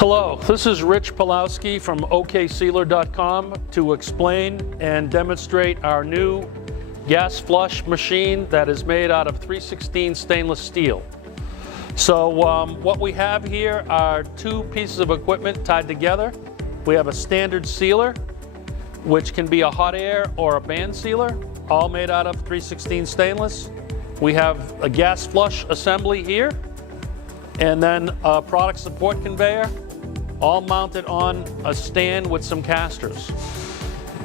Hello, this is Rich Pulowski from oksealer.com to explain and demonstrate our new gas flush machine that is made out of 316 stainless steel. So what we have here are two pieces of equipment tied together. We have a standard sealer, which can be a hot air or a band sealer, all made out of 316 stainless. We have a gas flush assembly here, and then a product support conveyor, all mounted on a stand with some casters.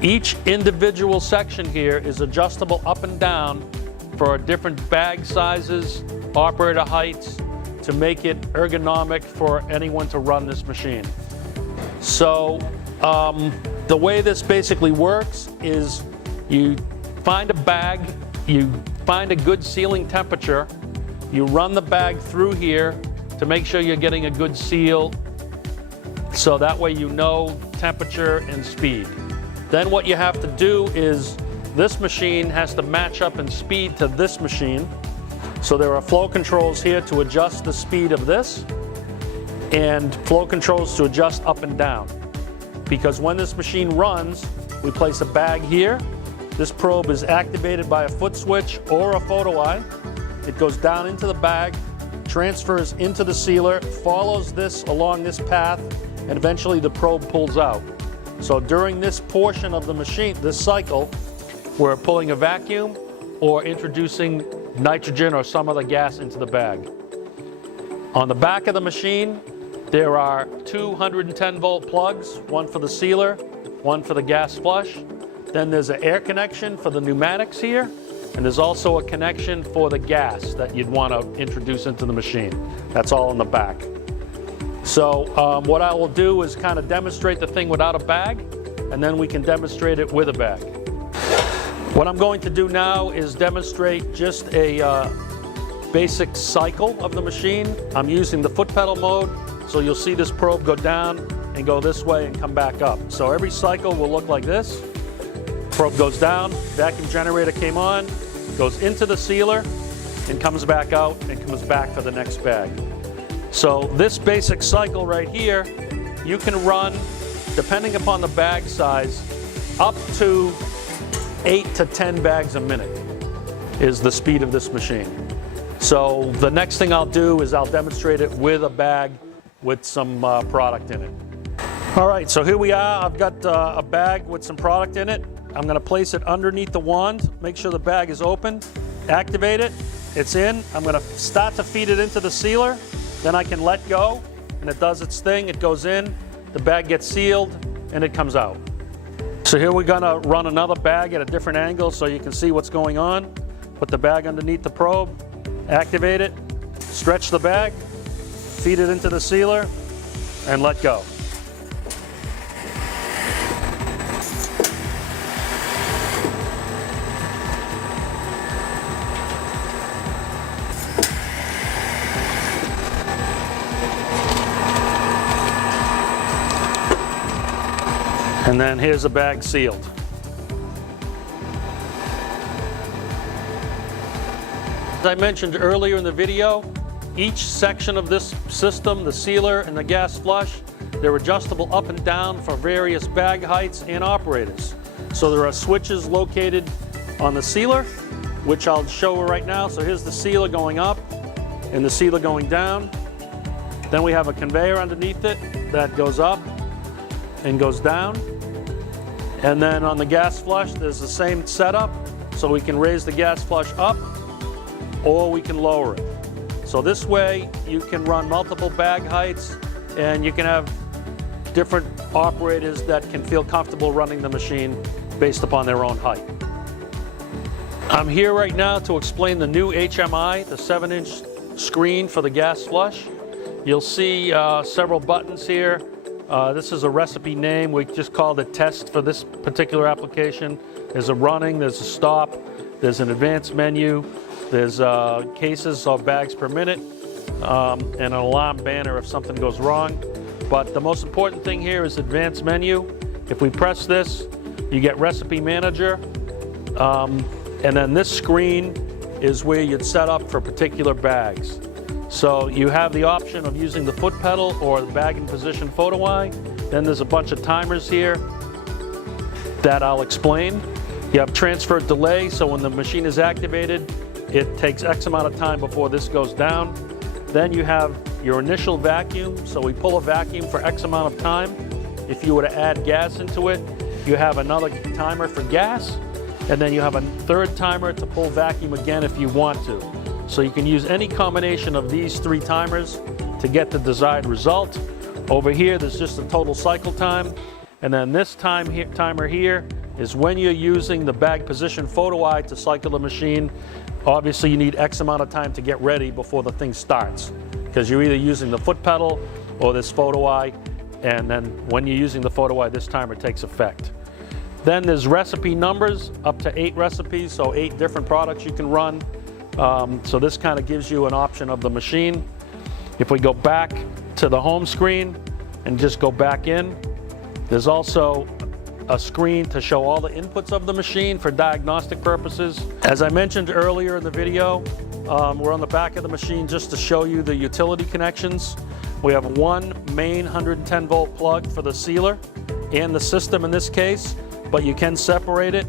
Each individual section here is adjustable up and down for different bag sizes, operator heights, to make it ergonomic for anyone to run this machine. So the way this basically works is you find a bag, you find a good sealing temperature, you run the bag through here to make sure you're getting a good seal, so that way you know temperature and speed. Then what you have to do is this machine has to match up in speed to this machine. So there are flow controls here to adjust the speed of this, and flow controls to adjust up and down. Because when this machine runs, we place a bag here. This probe is activated by a foot switch or a photo eye. It goes down into the bag, transfers into the sealer, follows this along this path, and eventually the probe pulls out. So during this portion of the machine, this cycle, we're pulling a vacuum or introducing nitrogen or some other gas into the bag. On the back of the machine, there are two 110-volt plugs, one for the sealer, one for the gas flush. Then there's an air connection for the pneumatics here, and there's also a connection for the gas that you'd want to introduce into the machine. That's all in the back. So what I will do is kind of demonstrate the thing without a bag, and then we can demonstrate it with a bag. What I'm going to do now is demonstrate just a basic cycle of the machine. I'm using the foot pedal mode, so you'll see this probe go down and go this way and come back up. So every cycle will look like this. Probe goes down, vacuum generator came on, goes into the sealer, and comes back out and comes back for the next bag. So this basic cycle right here, you can run, depending upon the bag size, up to 8 to 10 bags a minute is the speed of this machine. So the next thing I'll do is I'll demonstrate it with a bag with some product in it. All right, so here we are. I've got a bag with some product in it. I'm going to place it underneath the wand, make sure the bag is open, activate it, it's in. I'm going to start to feed it into the sealer, then I can let go, and it does its thing, it goes in, the bag gets sealed, and it comes out. So here we're going to run another bag at a different angle so you can see what's going on. Put the bag underneath the probe, activate it, stretch the bag, feed it into the sealer, and let go. And then here's the bag sealed. As I mentioned earlier in the video, each section of this system, the sealer and the gas flush, they're adjustable up and down for various bag heights and operators. So there are switches located on the sealer, which I'll show right now. So here's the sealer going up and the sealer going down. Then we have a conveyor underneath it that goes up and goes down. And then on the gas flush, there's the same setup. So we can raise the gas flush up or we can lower it. So this way you can run multiple bag heights, and you can have different operators that can feel comfortable running the machine based upon their own height. I'm here right now to explain the new HMI, the 7-inch screen for the gas flush. You'll see several buttons here. This is a recipe name. We just called it test for this particular application. There's a running, there's a stop, there's an advanced menu, there's cases of bags per minute, and an alarm banner if something goes wrong. But the most important thing here is advanced menu. If we press this, you get recipe manager, and then this screen is where you'd set up for particular bags. So you have the option of using the foot pedal or the bag and position photo eye. Then there's a bunch of timers here that I'll explain. You have transfer delay, so when the machine is activated, it takes X amount of time before this goes down. Then you have your initial vacuum, so we pull a vacuum for X amount of time. If you were to add gas into it, you have another timer for gas, and then you have a third timer to pull vacuum again if you want to. So you can use any combination of these 3 timers to get the desired result. Over here, there's just a total cycle time. And then this timer here is when you're using the bag position photo eye to cycle the machine. Obviously, you need X amount of time to get ready before the thing starts, because you're either using the foot pedal or this photo eye, and then when you're using the photo eye, this timer takes effect. Then there's recipe numbers, up to 8 recipes, so 8 different products you can run. So this kind of gives you an option of the machine. If we go back to the home screen and just go back in, there's also a screen to show all the inputs of the machine for diagnostic purposes. As I mentioned earlier in the video, we're on the back of the machine just to show you the utility connections. We have one main 110 volt plug for the sealer and the system in this case, but you can separate it.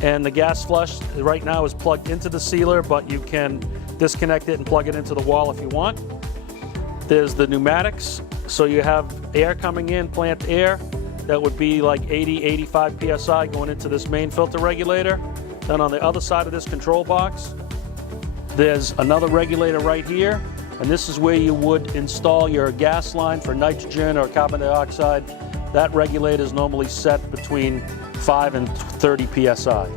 And the gas flush right now is plugged into the sealer, but you can disconnect it and plug it into the wall if you want. There's the pneumatics, so you have air coming in, plant air, that would be like 80, 85 PSI going into this main filter regulator. Then on the other side of this control box, there's another regulator right here, and this is where you would install your gas line for nitrogen or carbon dioxide. That regulator is normally set between 5 and 30 PSI.